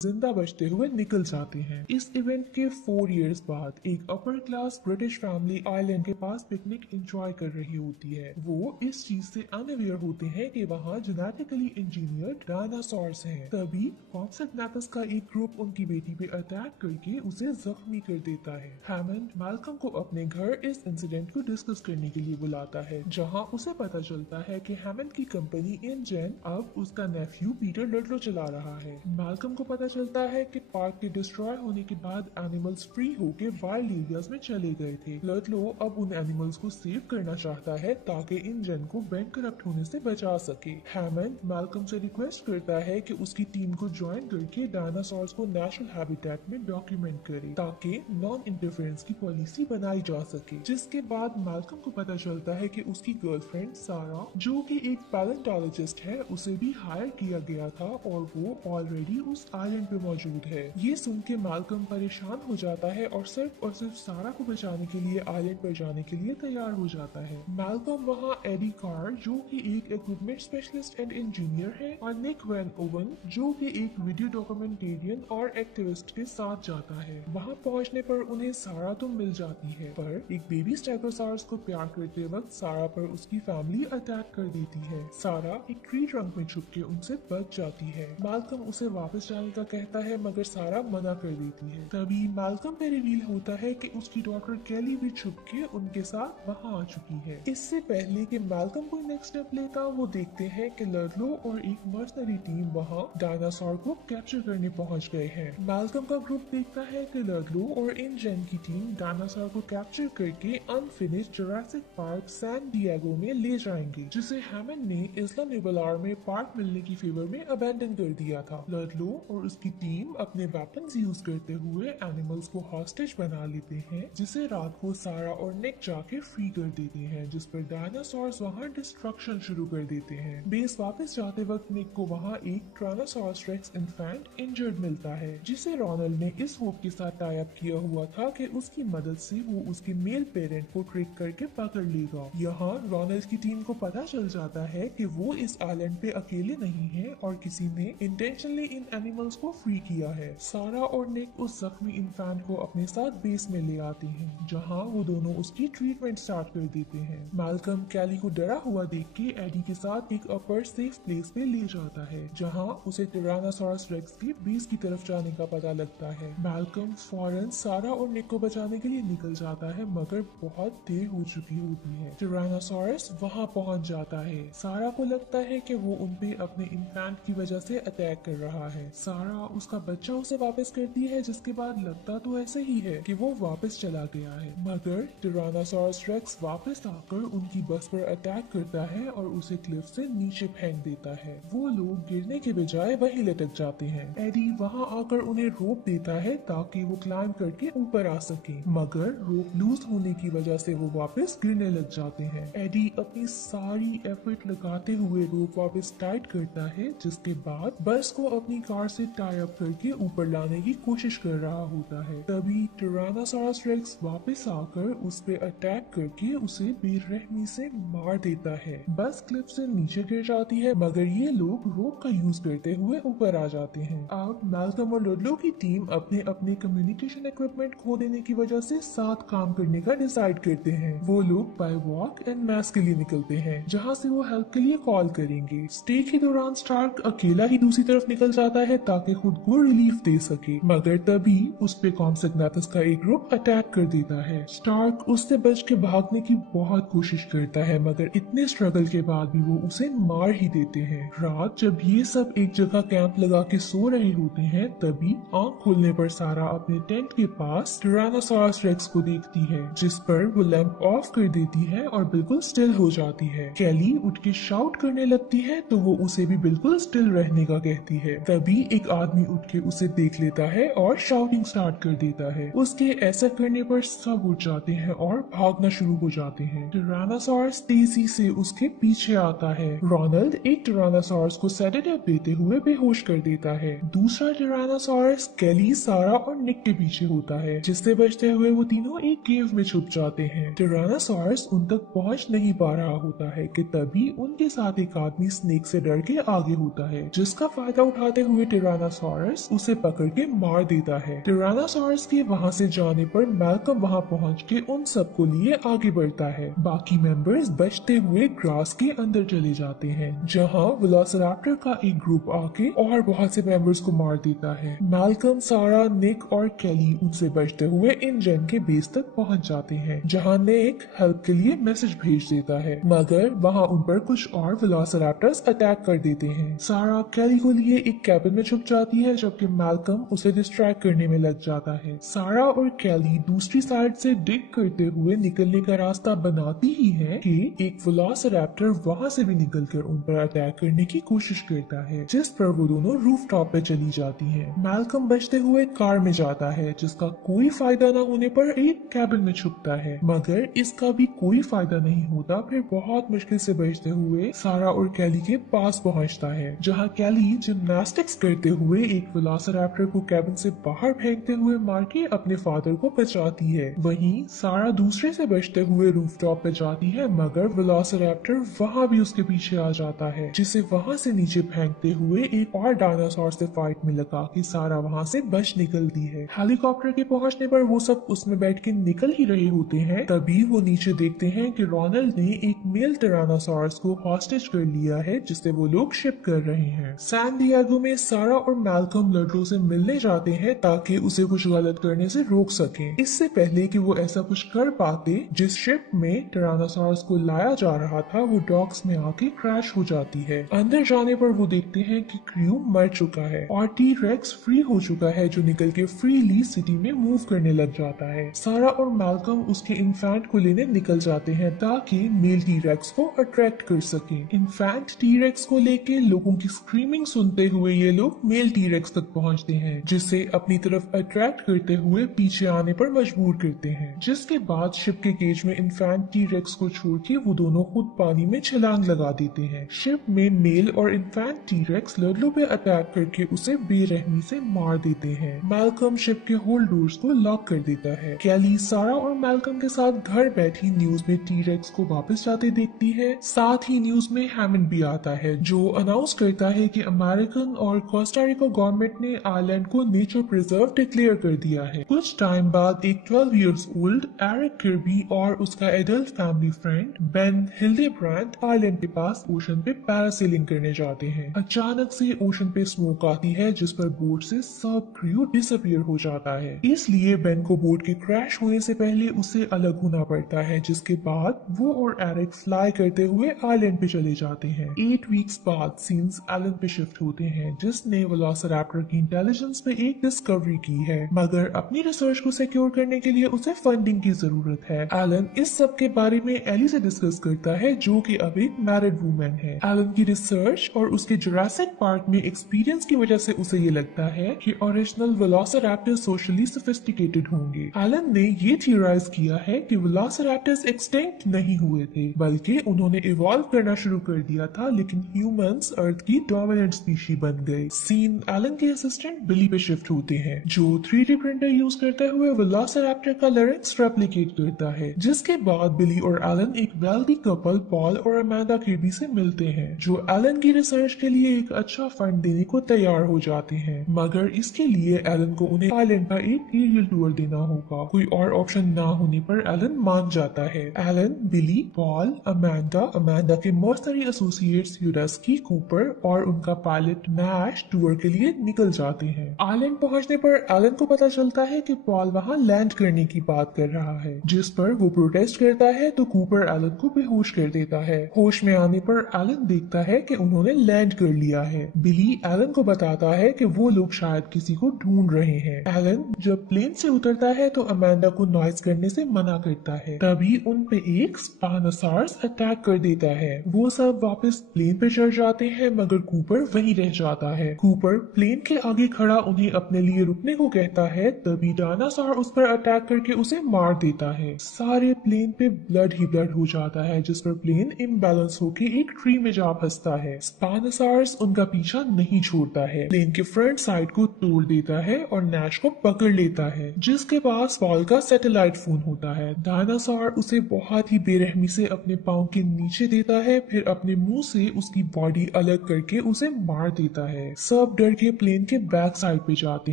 जिंदा बचते हुए निकल जाते हैं। इस इवेंट के 4 इयर्स बाद एक upper class British family island के पास पिकनिक एंजॉय कर रही होती है। वो इस चीज से अनअवेयर होते हैं कि वहाँ जेनेटिकली इंजीनियर्ड डायनासोर्स हैं। तभी कॉन्सेप्टनेटस का एक ग्रुप उनकी बेटी पे अटैक करके उसे जख्मी कर देता है। हैमंड मैल्कम को अपने घर इस इंसिडेंट को डिस्कस करने के लिए बुलाता है, जहाँ उसे पता चलता है कि हैमंड की कंपनी InGen अब उसका नेफ्यू पीटर लडलो चला रहा है। मैल्कम को पता चलता है कि पार्क के डिस्ट्रॉय होने के बाद एनिमल्स फ्री होके वाइल्ड एरियाज में चले गए थे। लडलो अब उन एनिमल्स को सेव करना चाहता है ताकि InGen को बैंक करप्ट होने से बचा सके। हैमंड मैल्कम से रिक्वेस्ट करता है कि उसकी टीम को ज्वाइन करके डायनासोर्स को नेचुरल हैबिटेट में डॉक्यूमेंट करे ताकि नॉन इंटरफेरेंस की पॉलिसी बनाई जा सके। जिसके बाद मैल्कम को पता चलता है कि उसकी गर्लफ्रेंड सारा, जो कि एक पैलेंटोलॉजिस्ट है, उसे भी हायर किया गया था और वो ऑलरेडी उस आइलैंड पे मौजूद है। ये सुन के मैल्कम परेशान हो जाता है और सिर्फ सारा को बचाने के लिए आइलैंड पर जाने के लिए तैयार हो जाता है। मैल्कम वहाँ एडी कार, जो कि एक इक्विपमेंट स्पेशलिस्ट एंड इंजीनियर है, और निक वैन ओवन, जो कि एक वीडियो डॉक्यूमेंटेरियन और एक्टिविस्ट के साथ जाता है। वहाँ पहुँचने पर उन्हें सारा तो मिल जाती है, पर एक बेबी स्टेगोसॉर्स को प्यार करते वक्त सारा पर उसकी फैमिली अटैक कर देती है। सारा एक ट्री ट्रंक में छुप के उनसे बच जाती है। मैल्कम उसे वापस जाने का कहता है, मगर सारा मना कर देती है। तभी मैल्कम पे रिवील होता है कि उसकी डॉटर कैली भी छुप के उनके साथ वहाँ आ चुकी है। इससे पहले कि मैल्कम कोई नेक्स्ट स्टेप लेता, वो देखते हैं कि लडलो और एक मर्सनरी टीम वहाँ डायनासोर को कैप्चर करने पहुँच गए हैं। मैल्कम का ग्रुप देखता है कि लडलो और InGen की टीम डायनासोर को कैप्चर करके unfinished Jurassic Park San Diego में ले जाएंगे, जिसे हैमंड ने इस्ला न्यूबलार में पार्क मिलने की फेवर में अबैंडन कर दिया था। लडलो और उसकी टीम अपने वेपन्स यूज करते हुए एनिमल्स को हॉस्टेज बना लेते हैं, जिसे रात को सारा और निक जाके फ्री कर देते हैं, जिस पर डायनासोर्स वहाँ डिस्ट्रक्शन शुरू कर देते हैं। बेस वापस जाते वक्त निक को वहाँ एक ट्रायनासोरस रेक्स इन्फेंट इंजर्ड मिलता है, जिसे रोनाल्ड ने इस होप के साथ टाई अप किया हुआ था कि उसकी मदद से वो उसके मेल पेरेंट को ट्रिक करके पकड़ लेगा। यहाँ रोनाल्ड की टीम को पता चल जाता है कि वो इस आइलैंड पे अकेले नहीं है और किसी ने इंटेंशनली इन एनिमल्स को फ्री किया है। सारा और निक उस जख्मी इन्फेंट को अपने साथ बेस में ले आते हैं, जहाँ वो दोनों उसकी ट्रीटमेंट स्टार्ट कर देते हैं। मैल्कम कैली को डरा हुआ देख के एडी के साथ एक अपर सेफ प्लेस पे ले जाता है, जहाँ उसे टिरानोसॉरस रेक्स के बेस की तरफ जाने का पता लगता है। मैल्कम फौरन सारा और निक को बचाने के लिए निकल जाता है, मगर बहुत देर हो चुकी होती है। टिरानोसॉरस वहाँ पहुँच जाता है। सारा को लगता है कि वो उनपे अपने इन्फेंट की वजह से अटैक कर रहा है। सारा उसका बच्चा उसे वापस करती है, जिसके बाद लगता तो ऐसे ही है कि वो वापस चला गया है, मगर टिरानोसॉरस रेक्स वापस आकर उनकी बस पर अटैक करता है और उसे क्लिफ से नीचे फेंक देता है। वो लोग गिरने के बजाय वहीं लटक जाते हैं। एडी वहां आकर उन्हें रोप देता है ताकि वो क्लाइंब करके ऊपर आ सके, मगर रोप लूज होने की वजह से वो वापस गिरने लग जाते हैं। एडी अपनी सारी एफर्ट लगाते हुए रोप वापस टाइट करता है, जिसके बाद बस को अपनी कार से टाई अप करके ऊपर लाने की कोशिश कर रहा होता है। तभी टिरानोसॉरस रेक्स वापस आकर उस पे अटैक करके उसे बेरहमी से मार देता है। बस क्लिफ से नीचे गिर जाती है, मगर ये लोग रोप का यूज करते हुए ऊपर आ जाते हैं। अब मैल्कम और लडलो की टीम अपने अपने कम्युनिकेशन इक्विपमेंट खो देने की वजह से साथ काम करने का डिसाइड करते हैं। वो लोग बाय वॉक एंड मैस के लिए निकलते हैं, जहाँ से वो हेल्प के लिए कॉल करेंगे। स्टे के दौरान स्टार्क अकेला ही दूसरी तरफ निकल जाता है ताकि खुद को रिलीफ दे सके, मगर तभी उस पे कॉन्सेप्टनेटस का एक ग्रुप अटैक कर देता है। स्टार्क उससे बच के भागने की बहुत कोशिश करता है, मगर इतने स्ट्रगल के बाद भी वो उसे मार ही देते हैं। रात जब ये सब एक जगह कैंप लगा के सो रहे होते हैं, तभी आंख खोलने पर सारा अपने टेंट के पास टिरानोसॉरस रेक्स को देखती है, जिस पर वो लैंप ऑफ कर देती है और बिल्कुल स्टिल हो जाती है। कैली उठ के शाउट करने लगती है तो वो उसे भी बिल्कुल स्टिल रहने का कहती है। तभी एक आदमी उठ के उसे देख लेता है और शाउटिंग स्टार्ट कर देता है। उसके ऐसा करने पर सब उठ जाते हैं और भागना शुरू हो जाते हैं। टिरानोसॉरस तेजी से उसके पीछे आता है। रोनाल्ड एक टिरानोसॉरस को सेडेटिव देते हुए बेहोश कर देता है। दूसरा टिरानोसॉरस कैली, सारा और निक के पीछे होता है, जिससे बचते हुए वो तीनों एक केव में छुप जाते हैं। टिरानोसॉरस उन तक पहुंच नहीं पा रहा होता है कि तभी उनके साथ एक आदमी स्नेक से डर के आगे होता है, जिसका फायदा उठाते हुए टिरानोसॉरस टिरानोसॉरस उसे पकड़ के मार देता है। टिरानोसॉरस के वहाँ से जाने पर मैल्कम वहाँ पहुँच के उन सबको लिए आगे बढ़ता है। बाकी मेंबर्स बचते हुए ग्रास के अंदर चले जाते हैं, जहाँ वेलोसिराप्टर का एक ग्रुप आके और बहुत से मेंबर्स को मार देता है। मैल्कम, सारा, निक और केली उनसे बचते हुए इंजन के बेस तक पहुँच जाते हैं, जहाँ निक हेल्प के लिए मैसेज भेज देता है, मगर वहाँ उन पर कुछ और वेलोसिराप्टर्स अटैक कर देते हैं। सारा केली को लिए एक कैबिन में छुप जाती है, जबकि मैल्कम उसे डिस्ट्रैक्ट करने में लग जाता है। सारा और केली दूसरी साइड से डिग करते हुए निकलने का रास्ता बनाती ही है कि एक वेलोसिराप्टर वहाँ से भी निकलकर उन पर अटैक करने की कोशिश करता है, जिस पर वो दोनों रूफटॉप पे चली जाती हैं। मैल्कम बचते हुए कार में जाता है, जिसका कोई फायदा न होने पर एक कैबिन में छुपता है, मगर इसका भी कोई फायदा नहीं होता। फिर बहुत मुश्किल से बचते हुए सारा और केली के पास पहुंचता है, जहां केली जिम्नास्टिक्स करते हुए एक वेलोसिराप्टर को कैबिन से बाहर फेंकते हुए मार के अपने फादर को बचाती है। वहीं सारा दूसरे से बचते हुए रूफटॉप पे जाती है, मगर वेलोसिराप्टर वहां भी उसके पीछे आ जाता है, जिसे वहां से नीचे फेंकते हुए एक और डायनासोर से फाइट में लगा कि सारा वहां से बच निकलती है। हेलीकॉप्टर के पहुंचने पर वो सब उसमें बैठ के निकल ही रहे होते हैं, तभी वो नीचे देखते हैं कि रोनाल्ड ने एक मेल टिरानोसॉरस को हॉस्टेज कर लिया है, जिसे वो लोग शिप कर रहे हैं। सैन डिएगो में सारा और मैल्कम लड़कों से मिलने जाते हैं ताकि उसे कुछ गलत करने से रोक सकें, इससे पहले कि वो ऐसा कुछ कर पाते। जिस शिप में टिरानोसॉरस को लाया जा रहा था वो डॉक्स में आके क्रैश हो जाती है। अंदर जाने पर वो देखते हैं कि क्रू मर चुका है और टी रेक्स फ्री हो चुका है, जो निकल के फ्रीली सिटी में मूव करने लग जाता है। सारा और मैल्कम उसके इन्फेंट को लेने निकल जाते हैं ताकि मेल टी रेक्स को अट्रैक्ट कर सके। इन्फेंट टी रेक्स को लेके लोगों की स्क्रीमिंग सुनते हुए ये लोग मेल टी रेक्स तक पहुंचते हैं, जिसे अपनी तरफ अट्रैक्ट करते हुए पीछे आने पर मजबूर करते हैं। जिसके बाद शिप के केज में इन्फेंट टी रेक्स को छोड़ के वो दोनों खुद पानी में छलांग लगा देते हैं। शिप में मेल और इन्फेंट टी रेक्स लड़लों पे अटैक करके उसे बेरहमी से मार देते हैं। मैल्कम शिप के होल डोर्स को लॉक कर देता है। केली सारा और मैल्कम के साथ घर बैठी न्यूज में टी रेक्स को वापस जाते देखती है। साथ ही न्यूज में हैमंड भी आता है, जो अनाउंस करता है कि अमेरिकन और कोस्टा रिका गवर्नमेंट ने आइलैंड को नेचर प्रिजर्व डिक्लेयर कर दिया है। कुछ टाइम बाद एक 12 इयर्स ओल्ड एरिक किर्बी और उसका adult family friend Ben Hildebrand island के पास ओशन पे पैरासेलिंग करने जाते हैं। अचानक से ओशन पे स्मोक आती है, जिस पर बोट से सब क्रू डिसअपियर हो जाता है। इसलिए बेन को बोट के क्रैश होने से पहले उसे अलग होना पड़ता है, जिसके बाद वो और एरिक फ्लाई करते हुए आइलैंड पे चले जाते हैं। 8 वीक्स बाद सीन्स एलन पे शिफ्ट होते हैं, जिसने वेलोसिराप्टर की इंटेलिजेंस पे एक डिस्कवरी की है, मगर अपनी रिसर्च को सिक्योर करने के लिए उसे फंडिंग की जरूरत है। एलन इस सब के बारे में एली से डिस्कस करता है, जो कि अब एक मैरिड वुमेन है। एलन की रिसर्च और उसके जुरासिक पार्क में एक्सपीरियंस की वजह से उसे ये लगता है कि ओरिजिनल वेलोसिराप्टर सोशली सोफिस्टिकेटेड होंगे। एलन ने ये थियराइज किया है कि वेलोसिराप्टर्स एक्सटिंक्ट नहीं हुए थे, बल्कि उन्होंने इवॉल्व करना शुरू कर दिया था, लेकिन ह्यूमंस अर्थ की डोमिनेंट स्पीशी बन गए। सीन एलन के असिस्टेंट बिली पे शिफ्ट होते हैं, जो 3D प्रिंटर यूज करते हुए वेलोसिराप्टर का लिरिक्स रेप्लिकेट करता है। जिसके बाद बिली और एलन एक वेल्दी कपल पॉल और अमांडा किर्बी से मिलते हैं, जो एलन की रिसर्च के लिए एक अच्छा फंड देने को तैयार हो जाते हैं, मगर इसके लिए एलन को उन्हें आइलैंड का एक एरियल टूर देना होगा। कोई और ऑप्शन ना होने पर एलन मान जाता है। एलन, बिली, पॉल, अमांडा के मर्सनरी एसोसिएट्स यूडस्की, कूपर और उनका पायलट नैश टूर के लिए निकल जाते हैं। आइलैंड पहुंचने पर एलन को पता चलता है कि पॉल वहां लैंड करने की बात कर रहा है, जिस पर वो प्रोटेस्ट करता है तो कूपर एलन को बेहोश कर देता है। होश में आने पर एलन देखता है कि उन्होंने लैंड कर लिया है। बिली एलन को बताता है कि वो लोग शायद किसी को ढूंढ रहे हैं। एलन जब प्लेन से उतरता है तो अमांडा को नॉइज करने से मना करता है, तभी उन पे एक स्पानोसॉरस अटैक कर देता है। वो सब वापस प्लेन पे चढ़ जाते हैं, मगर कूपर वहीं रह जाता है। कूपर प्लेन के आगे खड़ा उन्हें अपने लिए रुकने को कहता है, तभी डायनासोर उस पर अटैक करके उसे मार देता है। सारे प्लेन पे ब्लड ही ब्लड हो जाता है, जिस पर प्लेन इम्बैलेंस होके एक ट्री में जा फंसता है। स्पानोसॉरस उनका पीछा नहीं छोड़ता है, प्लेन के फ्रंट साइड को तोड़ देता है और नैश को पकड़ लेता है, जिसके पास पॉल का सैटेलाइट फोन होता है। डायनासोर उसे बहुत ही बेरहमी से अपने पाँव के नीचे देता है, फिर अपने मुंह से उसकी बॉडी अलग करके उसे मार देता है। सब डर के प्लेन के बैक साइड पे जाते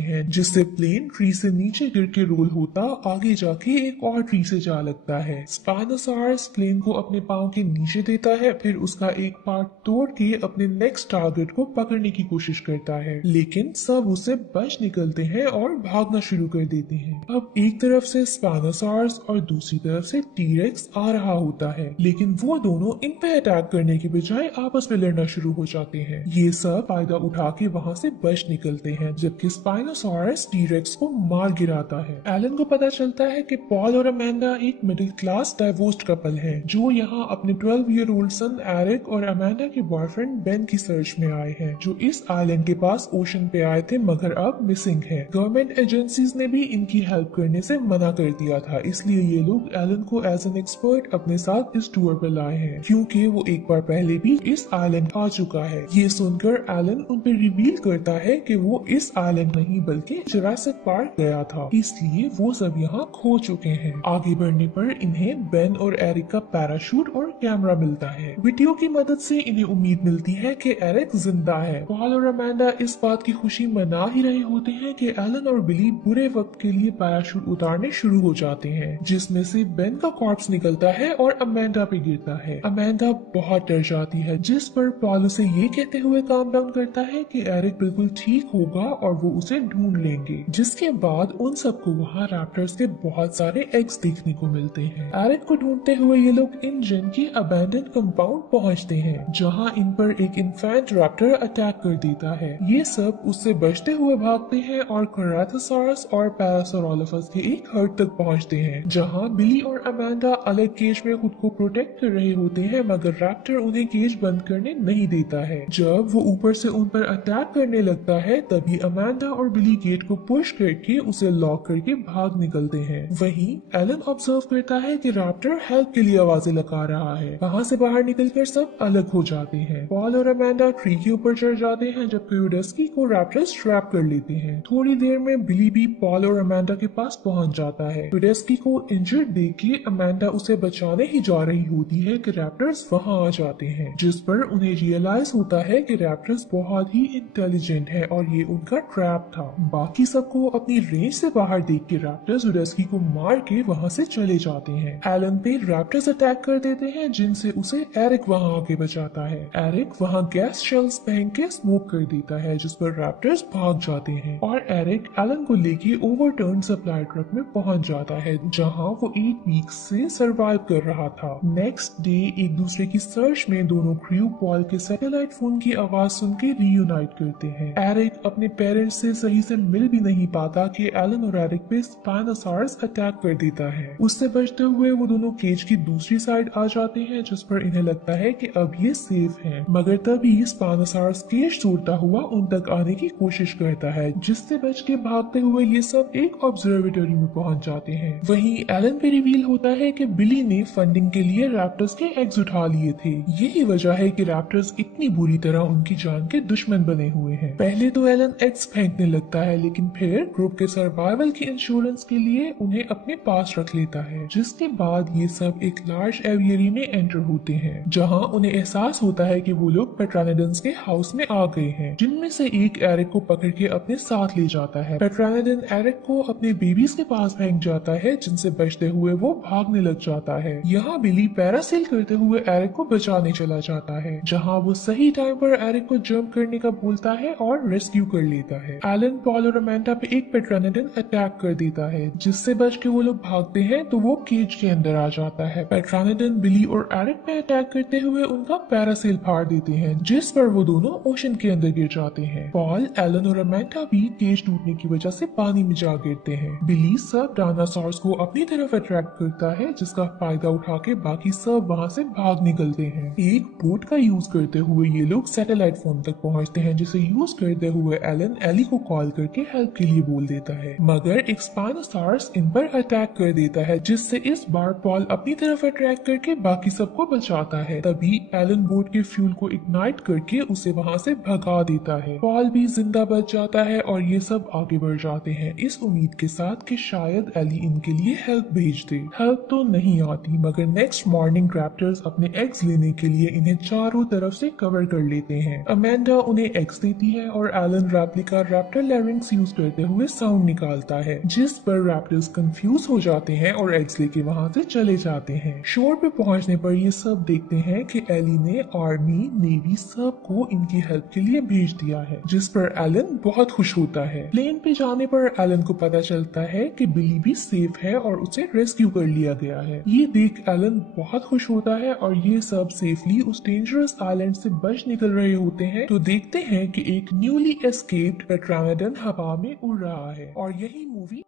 हैं, जिससे प्लेन ट्री से नीचे गिर के रोल होता आगे जाके एक और ट्री से जा लगता है। स्पाइनोसॉरस प्लेन को अपने पाँव के नीचे देता है, फिर उसका एक पार्ट तोड़ के अपने नेक्स्ट टारगेट को पकड़ने की कोशिश करता है, लेकिन सब उसे बच निकलते हैं और भागना शुरू कर देते हैं। अब एक तरफ से स्पाइनोसॉरस और दूसरी तरफ से टी-रेक्स आ रहा होता है, लेकिन वो दोनों इन पे अटैक करने की बजाय आपस में लड़ना शुरू हो जाते हैं। ये सब फायदा उठा के वहाँ से बच निकलते हैं, जबकि स्पाइनोसॉरस टी-रेक्स को मार गिराता है। एलन को पता चलता है कि पॉल और अमेंडा एक मिडिल क्लास डाइवोर्स्ड कपल हैं, जो यहाँ अपने 12 ईयर ओल्ड सन एरिक और अमेंडा के बॉयफ्रेंड बेन की सर्च में आए हैं, जो इस आइलैंड के पास ओशन पे आए थे मगर अब मिसिंग है। गवर्नमेंट एजेंसीज ने भी इनकी हेल्प करने से मना कर दिया था, इसलिए ये लोग एलन को एज एन एक्सपर्ट अपने साथ इस टूर पे लाए हैं, क्योंकि वो एक बार पहले भी इस आइलैंड आ चुका है। ये सुनकर एलन उन पे रिवील करता है कि वो इस आइलैंड नहीं बल्कि जुरासिक पार्क गया था, इसलिए वो सब यहाँ खो चुके हैं। आगे बढ़ने पर इन्हें बेन और एरिक का पैराशूट और कैमरा मिलता है। वीडियो की मदद से इन्हें उम्मीद मिलती है कि एरिक जिंदा है। पॉल और अमेंडा इस बात की खुशी मना ही रहे होते हैं कि एलन और बिली बुरे वक्त के लिए पैराशूट उतारने शुरू हो जाते हैं, जिसमें से बेन का कॉर्प्स निकलता है और अमेंडा पे गिरता है। अमेंडा बहुत डर जाती है, जिस पर पॉल उसे ये कहते हुए काम डाउन करता है कि एरिक बिल्कुल ठीक होगा और वो उसे ढूंढ लेंगे। जिसके बाद उन सबको वहाँ रैप्टर्स के बहुत सारे एग्स देखने को मिलते हैं। एरिक को ढूंढते हुए ये लोग इन जेन के अबैंडन कंपाउंड पहुँचते हैं, जहाँ इन पर एक इन्फेंट रैप्टर अटैक कर देता है। ये सब उससे बचते हुए भागते हैं और कोराथोसॉरस और पैरासोरोलोफस के एक हर्ट तक पहुँचते हैं, जहाँ बिली और अमेंडा अलग केज में खुद को प्रोटेक्ट कर रहे होते हैं, मगर रैप्टर उन्हें केज बंद करने नहीं देता है। जब वो ऊपर से उन पर अटैक करने लगता है, तभी अमेंडा और बिली गेट को पुश करके उसे लॉक करके भाग निकलते हैं। वहीं एलन ऑब्जर्व करता है कि रैप्टर हेल्प के लिए आवाजें लगा रहा है। वहाँ से बाहर निकलकर सब अलग हो जाते हैं। पॉल और अमेंडा ट्री के ऊपर चढ़ जाते हैं, जबकि यूडस्की को रैप्टर्स ट्रैप कर लेते हैं। थोड़ी देर में बिली भी पॉल और अमेंडा के पास पहुंच जाता है। यूडस्की को इंजर्ड देख के अमेंडा उसे बचाने ही जा रही होती है कि रैप्टर्स वहाँ आ जाते हैं, जिस पर उन्हें रियलाइज होता है कि रैप्टर्स बहुत ही इंटेलिजेंट है और ये उनका ट्रैप था। बाकी सबको अपनी रेंज से बाहर देख के रैप्टर्स यूडस्की को मार के वहाँ से चले जाते हैं। एलन पे रैप्टर्स अटैक कर देते हैं, जिनसे उसे एरिक वहाँ आके बचाता है। एरिक वहाँ गैस शेल्स फेंक के स्मोक कर देता है, जिस पर रैप्टर्स भाग जाते हैं और एरिक एलन को लेके ओवरटर्न सप्लाई ट्रक में पहुंच जाता है, जहाँ वो 8 वीक से सरवाइव कर रहा था। नेक्स्ट डे एक दूसरे की सर्च में दोनों क्रू पॉल के सैटेलाइट फोन की आवाज सुन के रीयूनाइट करते हैं। एरिक अपने पेरेंट्स से सही से मिल भी नहीं पाता कि एलन और एरिक पे स्पाइनोसॉरस अटैक कर देता है। उससे बचते हुए वो दोनों केज की दूसरी साइड आ जाते हैं, जिस पर इन्हें लगता है कि अब ये सेफ हैं। मगर तभी स्पाइनोसॉरस केज तोड़ता हुआ उन तक आने की कोशिश करता है, जिससे बच के भागते हुए ये सब एक ऑब्जर्वेटरी में पहुंच जाते हैं। वहीं एलन पे रिवील होता है कि बिली ने फंडिंग के लिए रैप्टर्स के एग्स उठा लिए थे। यही वजह है कि रैप्टर्स इतनी बुरी तरह उनकी जान के दुश्मन बने हुए हैं। पहले तो एलन एग्स फेंकने लगता है, लेकिन फिर ग्रुप के सर्वाइवल की इंश्योरेंस के लिए उन्हें अपने पास रख लेता है। जिसके बाद ये सब एक लार्ज एवियरी में एंटर होते हैं, जहां उन्हें एहसास होता है कि वो लोग पेट्रानिडन्स के हाउस में आ गए हैं, जिनमें से एक एरिक को पकड़ के अपने साथ ले जाता है। पेट्रानिडन एरिक को अपने बेबीज के पास फेंक जाता है, जिनसे बचते हुए वो भागने लग जाता है। यहाँ बिली पैरासेल करते हुए एरिक को बचाने चला जाता है, जहाँ वो सही टाइम पर एरिक को जंप करने का बोलता है और रेस्क्यू कर लेता है। एलन, पॉल और अमेंडा पे एक पेट्रानिडन अटैक कर देता है, जिससे बच के वो लोग भागते हैं तो वो केज के अंदर आ जाता है। पेट्रानिडन बिली और एरिक पे अटैक करते हुए उनका पैरासेल फाड़ देते हैं, जिस पर वो दोनों ओशन के अंदर गिर जाते हैं। पॉल, एलन और अमेंडा भी केज टूटने की वजह से पानी में जा गिरते हैं। बिली सब डायनासोर्स को अपनी तरफ अट्रैक्ट करता है, जिसका फायदा उठा के बाकी सब वहाँ से भाग निकलते हैं। एक बोट का यूज करते हुए ये लोग सैटेलाइट फोन तक पहुँचते हैं, जिसे यूज करते हुए एलन एली को कॉल करके हेल्प के लिए बोल देता है, मगर एक स्पाइनोसॉरस इन पर अटैक कर देता है, जिससे इस बार पॉल अपनी तरफ अट्रैक्ट करके बाकी सबको बचाता है। तभी एलन बोट के फ्यूल को इग्नाइट करके उसे वहाँ से भगा देता है। पॉल भी जिंदा बच जाता है और ये सब आगे बढ़ जाते हैं, इस उम्मीद के साथ कि शायद एली इनके लिए हेल्प भेज दे। हेल्प तो नहीं आती, मगर नेक्स्ट मॉर्निंग रैप्टर्स अपने एग्स लेने के लिए इन्हें चारों तरफ से कवर कर लेते हैं। अमेंडा उन्हें एग्स देती देती है और Alan replica raptor larynx use करते हुए साउंड निकालता है, जिस पर रैप्टर्स कंफ्यूज हो जाते हैं और एग्स लेके वहां से चले जाते हैं। शोर पे पहुंचने पर ये सब देखते हैं कि एली ने आर्मी, नेवी सबको इनकी हेल्प के लिए भेज दिया है, जिस पर एलन बहुत खुश होता है। प्लेन पे जाने पर एलन को पता चलता है कि बिली भी सेफ है और उसे रेस्क्यू कर लिया गया है। ये देख एलन बहुत खुश होता है और ये सब सेफली उस डेंजरस आइलैंड से बच निकल रहे होते हैं तो देखते हैं कि एक न्यूली एस्केप्ड टेट्रामेडन हवा में उड़ रहा है और यही मूवी